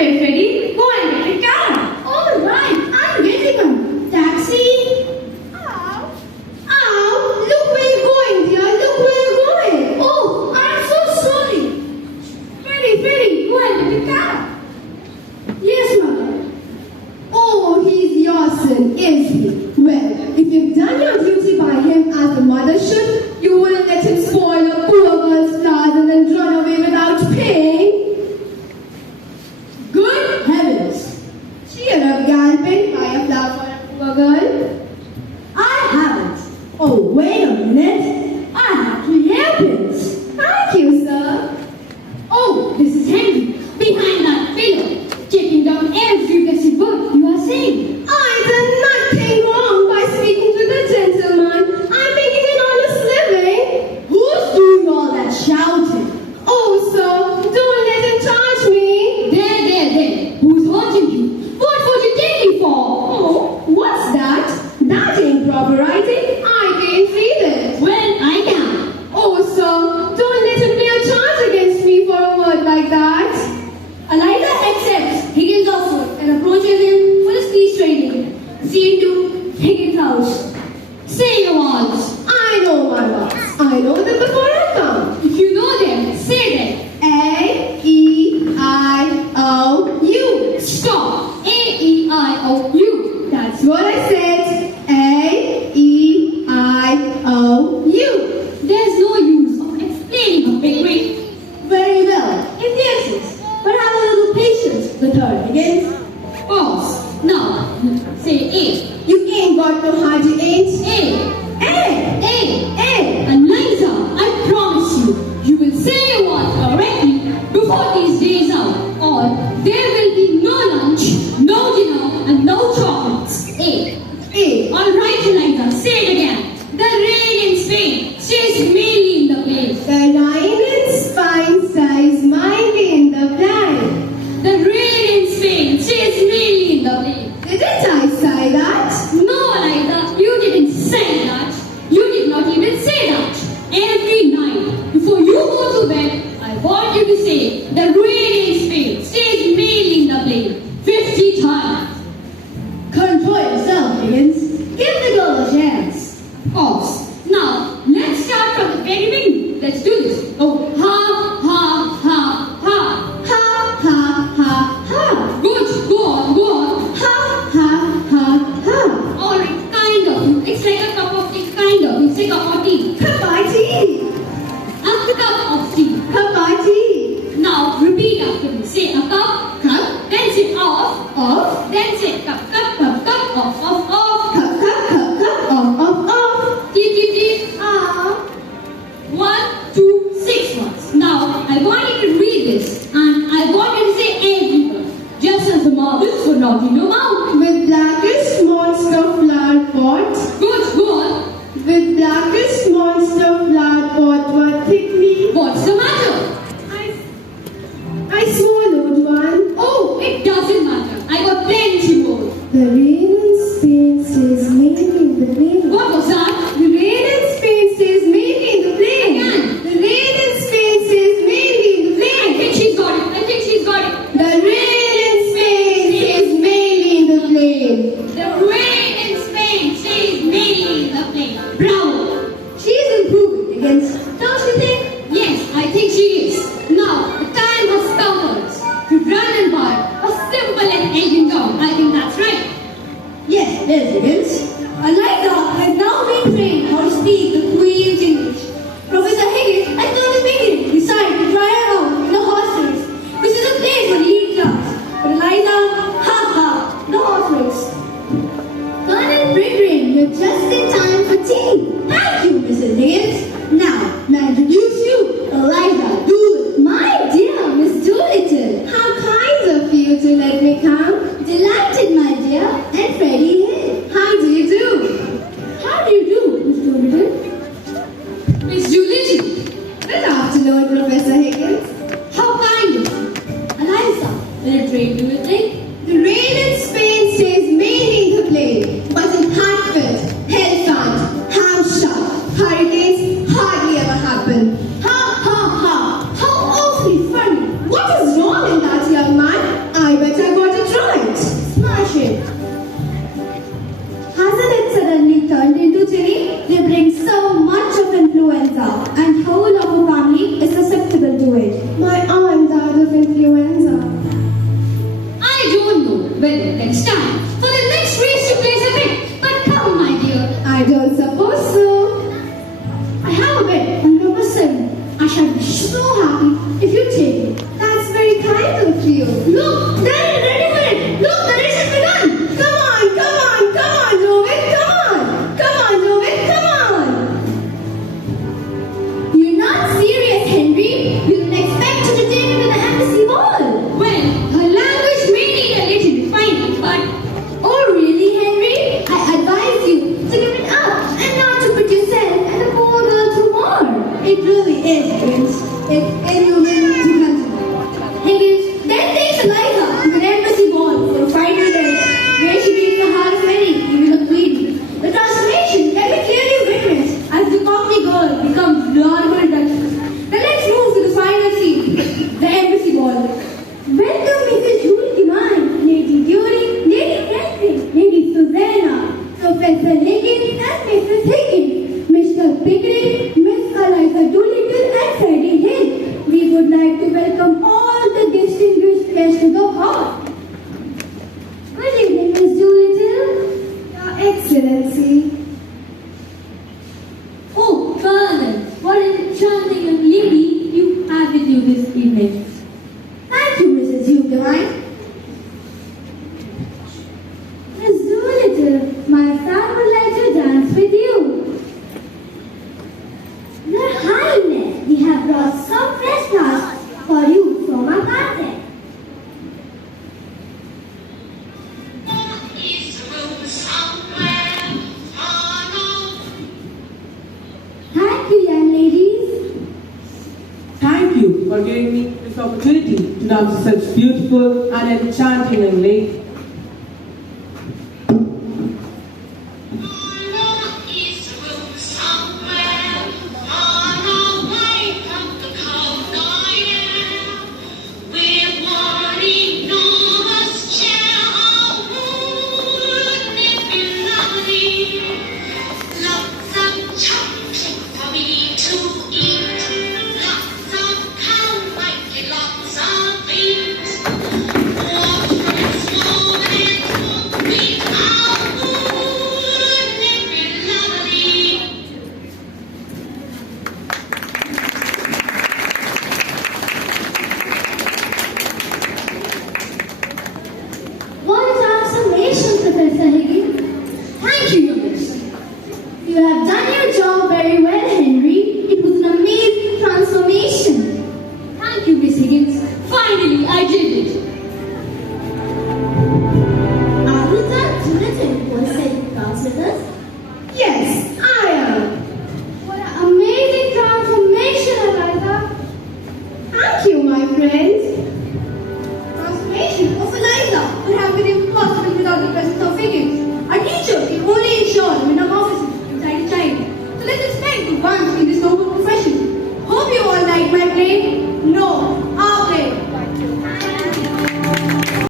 Hey, Freddy, go and get a car. All right, I'm getting one. Taxi. Ow. Ow. Look where you're going, dear. Look where you're going. Oh, I'm so sorry. Freddy, go and get a car. Yes, mother. Oh, he's your son, is he? Well, if you've done your duty by him as a mother should, you wouldn't let him spoil a poor girl's flowers and then run away without paying. Good heavens! Cheer up, Galpin. Buy a flower for a poor girl. I haven't. Oh, wait a minute. I have 3 hairpins. Thank you, sir. Oh, this is Henry, behind that pillar, taking down every blessed word you are saying. I done nothing wrong by speaking to the gentleman. I'm making an honest living. Who's doing all that shouting? Oh, sir, don't let him charge me. There. Who's haunting you? What would you take me for? Oh, what's that? That ain't proper writing. I can't read it. Well, I can. Oh, sir, don't let him bring a charge against me for a word like that. Eliza accepts Higgins' offer and approaches him for a speech training. Scene 2, Higgins' house. Say your words. I know my words. I know them before I come. If you know them, say them. A-E-I-O-U. Stop. A-E-I-O-U. That's what I said. A-E-I-O-U. There's no use of explaining a big ring. Very well. It answers. But have a little patience with her, Higgins. Pause. Now, say A. You ain't got no heart, you ain't. A. A. A. And Liza, I promise you, you will say your words correctly before these days out, or there will be no lunch, no dinner, and no chocolates. A. A. All right, Eliza, say it again. The rain in Spain stays mainly in the place. The line in spine stays mildly in the blind. The rain in Spain stays mainly in the place. Didn't I say that? No, Eliza, you didn't say that. You did not even say that. Every night, before you go to bed, I want you to say, the rain in Spain stays mainly in the plane 50 times. Control yourself, Higgins. Give the girl a chance. Pause. Now, let's start from the very beginning. Let's do this. Oh, ha, ha, ha, ha. Ha, ha, ha, ha. Good, go on. Ha, ha, ha, ha. Alright, kind of. It's like a cup of tea, kind of. It's a cup of tea. Cup of tea. A cup of tea. Cup of tea. Now, repeat after me. Say a cup, Cup. then say off, Off. then say cup, off, off. Cup, cup, cup, cup. Off. Tea. Ah. 1, 2, 6 months. Now, I want you to read this, and I want you to say every word, just as the marbles would not in your mouth. With blackest monster flower pot. Good, go on. With blackest monster flower pot were thickly. What's the matter? I swallowed one. Oh, it doesn't matter. I got plenty more. The rain in Spain stays mainly in the plain. What was that? The rain in Spain stays mainly in the plain. Again. The rain in Spain stays mainly in the I plain. think she's got it. The rain in Spain stays mainly in the plain. The rain in Spain stays mainly in the plain. Bravo. She's improving, Higgins. Don't you think? Yes, I think she is. Now, the time has come for us to run and buy a simple and elegant gown. I think that's right. Yes, it is, Higgins. Eliza has now been trained how to speak the Queen's English. Professor Higgins has got a beginning to decide to try her out in the horse race, which is a place for elite class. But Eliza, the horse race. Colonel Bridgman, you're just in time for tea. Thank you, Mrs. Higgins. Now, may I introduce you, Eliza Doolittle. My dear Miss Doolittle, how kind of you to let me come. Delighted, my dear. And Freddie here. How do you do? How do you do, Miss Doolittle? Miss Doolittle. Good afternoon, Professor Higgins. How kind of you. Eliza, will it rain, do you think? The rain in Spain stays mainly in the plain, but in Hartford, Hellfont, Hampshire, hurricanes hardly ever happen. Ha ha ha! How awfully funny! What is wrong in that, young man? I Well, then it's time for the next race to place a bet. But come, my dear. I don't suppose so. I have a bet on number 7. I shall be so happy if you take it. That's very kind of you. Look, they're ready for it. Look, the race has begun. Come on, Rohit, come on. Come on, Rohit, come on. You're not serious, Henry. You didn't expect to take him to the embassy ball. Well, her language may need a little refinement, but Oh, really, Henry? I advise you to give it up and not to put yourself and the poor girl through more. It really is, Prince. It's inhuman to consider. Higgins then takes Eliza to the embassy ball for a final dance, where she makes the heart of many, even the queen. The transformation can be clearly witnessed as the Cockney girl becomes Honorable Duchess. Then let's move to the final scene, the embassy ball. Welcome, Mrs. Julie Divine, Lady During, Lady Catherine, Lady Susanna, Professor Higgins and Mrs. Higgins, Mr. Pickering, Miss Eliza Doolittle and Freddie Hill. We would like to welcome all the distinguished guests to the hall. Good evening, Miss Doolittle. Your Excellency. Oh, Colonel, what a charming young lady you have with you this evening. Thank you, Mrs. Hugh Divine. Miss Doolittle, my son would like to dance with you. Your Highness, we have brought some fresh flowers for you from our garden. Thank you, young ladies. Thank you for giving me this opportunity to dance with such beautiful and enchanting young lady.